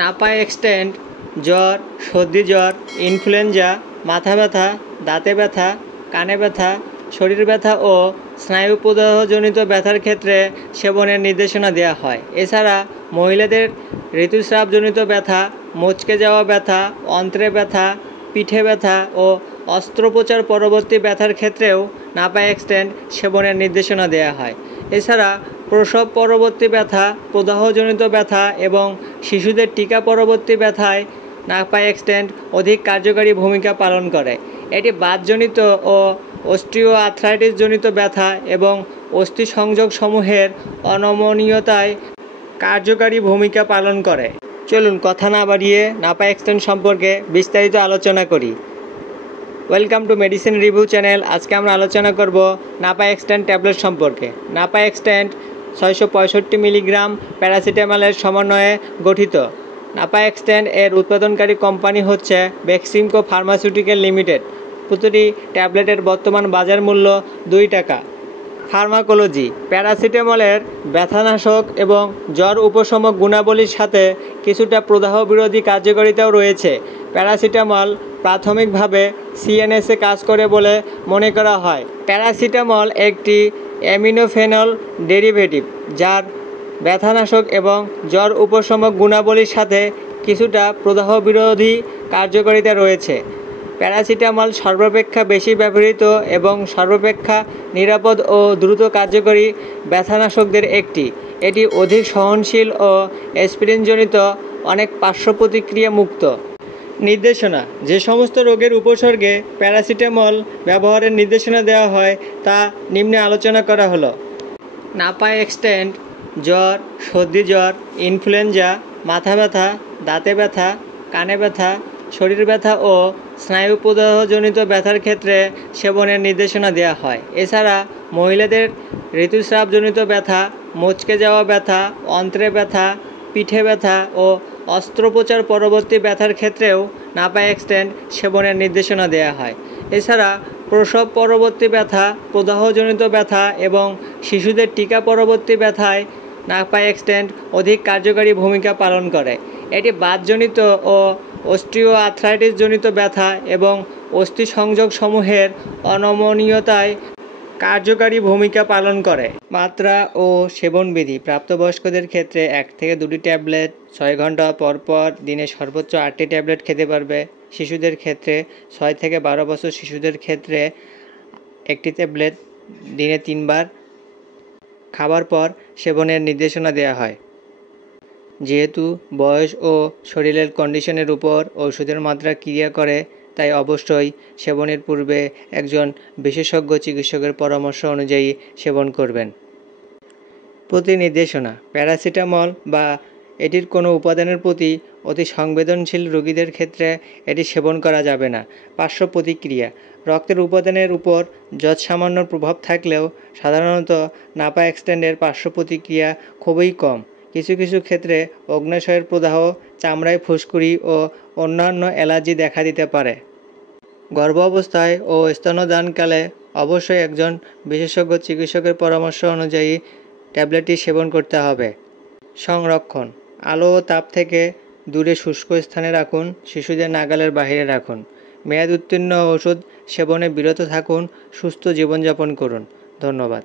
Napa extend জ্বর, সর্দি জ্বর, ইনফ্লুয়েঞ্জা, মাথা ব্যথা, দাঁতে ব্যথা, কানে ব্যথা, শরীর ব্যথা ও স্নায়ু প্রদাহজনিত ব্যথার ক্ষেত্রে সেবনের নির্দেশনা দেওয়া হয়। এছাড়া মহিলাদের ঋতুস্রাবজনিত ব্যথা, মচকে যাওয়া ব্যথা, অন্ত্রে ব্যথা, পিঠে ব্যথা ও অস্ত্রোপচার পরবর্তী ব্যথার ক্ষেত্রেও নাপা এক্সটেন্ড সেবনের নির্দেশনা দেওয়া হয়। এছাড়া প্রসব পরবর্তী ব্যথা, প্রদাহজনিত ব্যথা এবং শিশুদের টিকা পরবর্তী ব্যথায় নাপা এক্সটেন্ড অধিক কার্যকারী ভূমিকা পালন করে। এটি বাতজনিত ও অস্টিওআর্থ্রাইটিসজনিত ব্যথা এবং অস্থি সংযোগসমূহের অনমনীয়তায় কার্যকারী ভূমিকা পালন করে। চলুন কথা না বাড়িয়ে নাপা এক্সটেন্ড সম্পর্কে বিস্তারিত আলোচনা করি। Welcome to medicine review channel. আজকে আমরা আলোচনা করব নাপা এক্সটেন্ড ট্যাবলেট সম্পর্কে। নাপা এক্সটেন্ড 665 মিলিগ্রাম প্যারাসিটামলের সমন্বয়ে গঠিত। নাপা এক্সটেন্ড এর উৎপাদনকারী কোম্পানি হচ্ছে বেক্সিমকো ফার্মাসিউটিক্যাল লিমিটেড। প্রতিটি ট্যাবলেটের বর্তমান বাজার মূল্য 2 টাকা। ফার্মাকোলজি: প্যারাসিটামলের ব্যথানাশক এবং জ্বর উপশমক গুণাবলীর সাথে কিছুটা প্রদাহ বিরোধী কার্যকারিতাও রয়েছে। প্যারাসিটামল প্রাথমিকভাবে সিএনএসে কাজ করে বলে মনে করা হয়। প্যারাসিটামল একটি অ্যামিনোফেনল ডেরিভেটিভ যার ব্যথানাশক এবং জ্বর উপশমক গুণাবলীর সাথে কিছুটা প্রদাহ বিরোধী কার্যকারিতা রয়েছে। প্যারাসিটামল সর্বাপেক্ষা বেশি ব্যবহৃত এবং সর্বাপেক্ষা নিরাপদ ও দ্রুত কার্যকরী ব্যথানাশকদের একটি। এটি অধিক সহনশীল ও অ্যাসপিরিনজনিত অনেক পার্শ্ব প্রতিক্রিয়া মুক্ত। নির্দেশনা: যে সমস্ত রোগের উপসর্গে প্যারাসিটামল ব্যবহারের নির্দেশনা দেওয়া হয় তা নিম্নে আলোচনা করা হলো। নাপা এক্সটেন্ড জ্বর, সর্দি জ্বর, ইনফ্লুয়েঞ্জা, মাথা ব্যথা, দাঁতে ব্যথা, কানে ব্যথা, শরীর ব্যথা ও স্নায়ু প্রদাহজনিত ব্যথার ক্ষেত্রে সেবনের নির্দেশনা দেওয়া হয়। এছাড়া মহিলাদের ঋতুস্রাবজনিত ব্যথা, মচকে যাওয়া ব্যথা, অন্ত্রে ব্যথা, পিঠে ব্যথা ও অস্ত্রোপচার পরবর্তী ব্যথার ক্ষেত্রেও নাপা এক্সটেন্ড সেবনের নির্দেশনা দেওয়া হয়। এছাড়া প্রসব পরবর্তী ব্যথা, প্রদাহজনিত ব্যথা এবং শিশুদের টিকা পরবর্তী ব্যথায় নাপা এক্সটেন্ড অধিক কার্যকারী ভূমিকা পালন করে। এটি বাতজনিত ও অস্টিওআর্থ্রাইটিসজনিত ব্যথা এবং অস্থি সংযোগসমূহের অনমনীয়তায় কার্যকারী ভূমিকা পালন করে। মাত্রা ও সেবনবিধি: প্রাপ্তবয়স্কদের ক্ষেত্রে 1 থেকে 2টি ট্যাবলেট 6 ঘন্টা পর পর দিনে সর্বোচ্চ 8টি ট্যাবলেট খেতে পারবে। শিশুদের ক্ষেত্রে 6 থেকে 12 বছর শিশুদের ক্ষেত্রে 1টি ট্যাবলেট দিনে 3 বার খাবার পর সেবনের নির্দেশনা দেওয়া হয়। যেহেতু বয়স ও শরীরের কন্ডিশনের উপর ওষুধের মাত্রা ক্রিয়া করে, তাই অবশ্যই সেবনের পূর্বে একজন বিশেষজ্ঞ চিকিৎসকের পরামর্শ অনুযায়ী সেবন করবেন। প্রতি নির্দেশনা: প্যারাসিটামল বা এটির কোনো উপাদানের প্রতি অতি সংবেদনশীল রোগীদের ক্ষেত্রে এটি সেবন করা যাবে না। পার্শ্ব প্রতিক্রিয়া: রক্তের উপাদানের উপর যৎসামান্য প্রভাব থাকলেও সাধারণত নাপা এক্সটেন্ডের পার্শ্ব প্রতিক্রিয়া খুবই কম। কিছু কিছু ক্ষেত্রে অগ্ন্যাশয়ের প্রদাহ, চামড়ায় ফুসকুড়ি ও অন্যান্য অ্যালার্জি দেখা দিতে পারে। গর্ভাবস্থায় ও স্তন্যদানকালে অবশ্যই একজন বিশেষজ্ঞ চিকিৎসকের পরামর্শ অনুযায়ী ট্যাবলেটটি সেবন করতে হবে। সংরক্ষণ: আলো ও তাপ থেকে দূরে শুষ্ক স্থানে রাখুন, শিশুদের নাগালের বাইরে রাখুন। মেয়াদ উত্তীর্ণ ওষুধ সেবনে বিরত থাকুন, সুস্থ জীবনযাপন করুন। ধন্যবাদ।